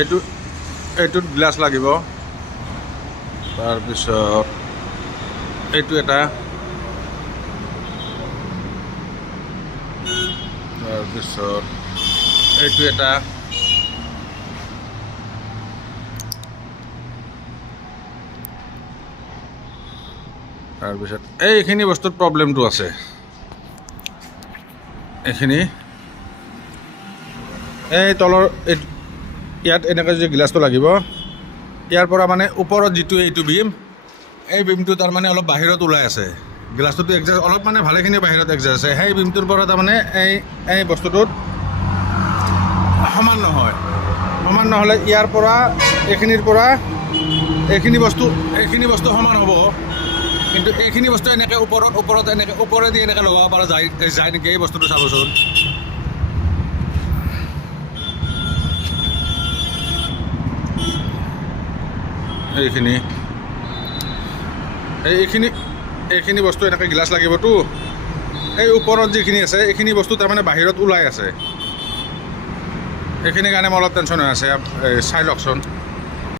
এইটোত গ্লাছ লাগিব। তাৰপিছত এইটো এটা, তাৰপিছত এইটো এটা, তাৰপিছত এইখিনি বস্তুত প্ৰব্লেমটো আছে। এইখিনি এই তলৰ ইয়াত এনেকৈ যে গ্লাছটো লাগিব, ইয়াৰ পৰা মানে ওপৰত যিটো এইটো বিম, এই বিমটো তাৰমানে অলপ বাহিৰত ওলাই আছে। গ্লাছটোতো এডজাষ্ট অলপ মানে ভালেখিনি বাহিৰত এডজাষ্ট আছে। সেই বিমটোৰ পৰা তাৰমানে এই বস্তুটোত সমান নহয়। সমান নহ'লে ইয়াৰ পৰা এইখিনিৰ পৰা এইখিনি বস্তু সমান হ'ব, কিন্তু এইখিনি বস্তু এনেকৈ ওপৰত এনেকৈ ওপৰেদি এনেকৈ লগাব পৰা যায় নেকি? এই বস্তুটো চাবচোন। এইখিনি বস্তু এনেকৈ গ্লাছ লাগিবতো। এই ওপৰত যিখিনি আছে এইখিনি বস্তু তাৰমানে বাহিৰত ওলাই আছে। এইখিনিৰ কাৰণে মই অলপ টেনশ্যন হৈ আছে। চাই লওকচোন।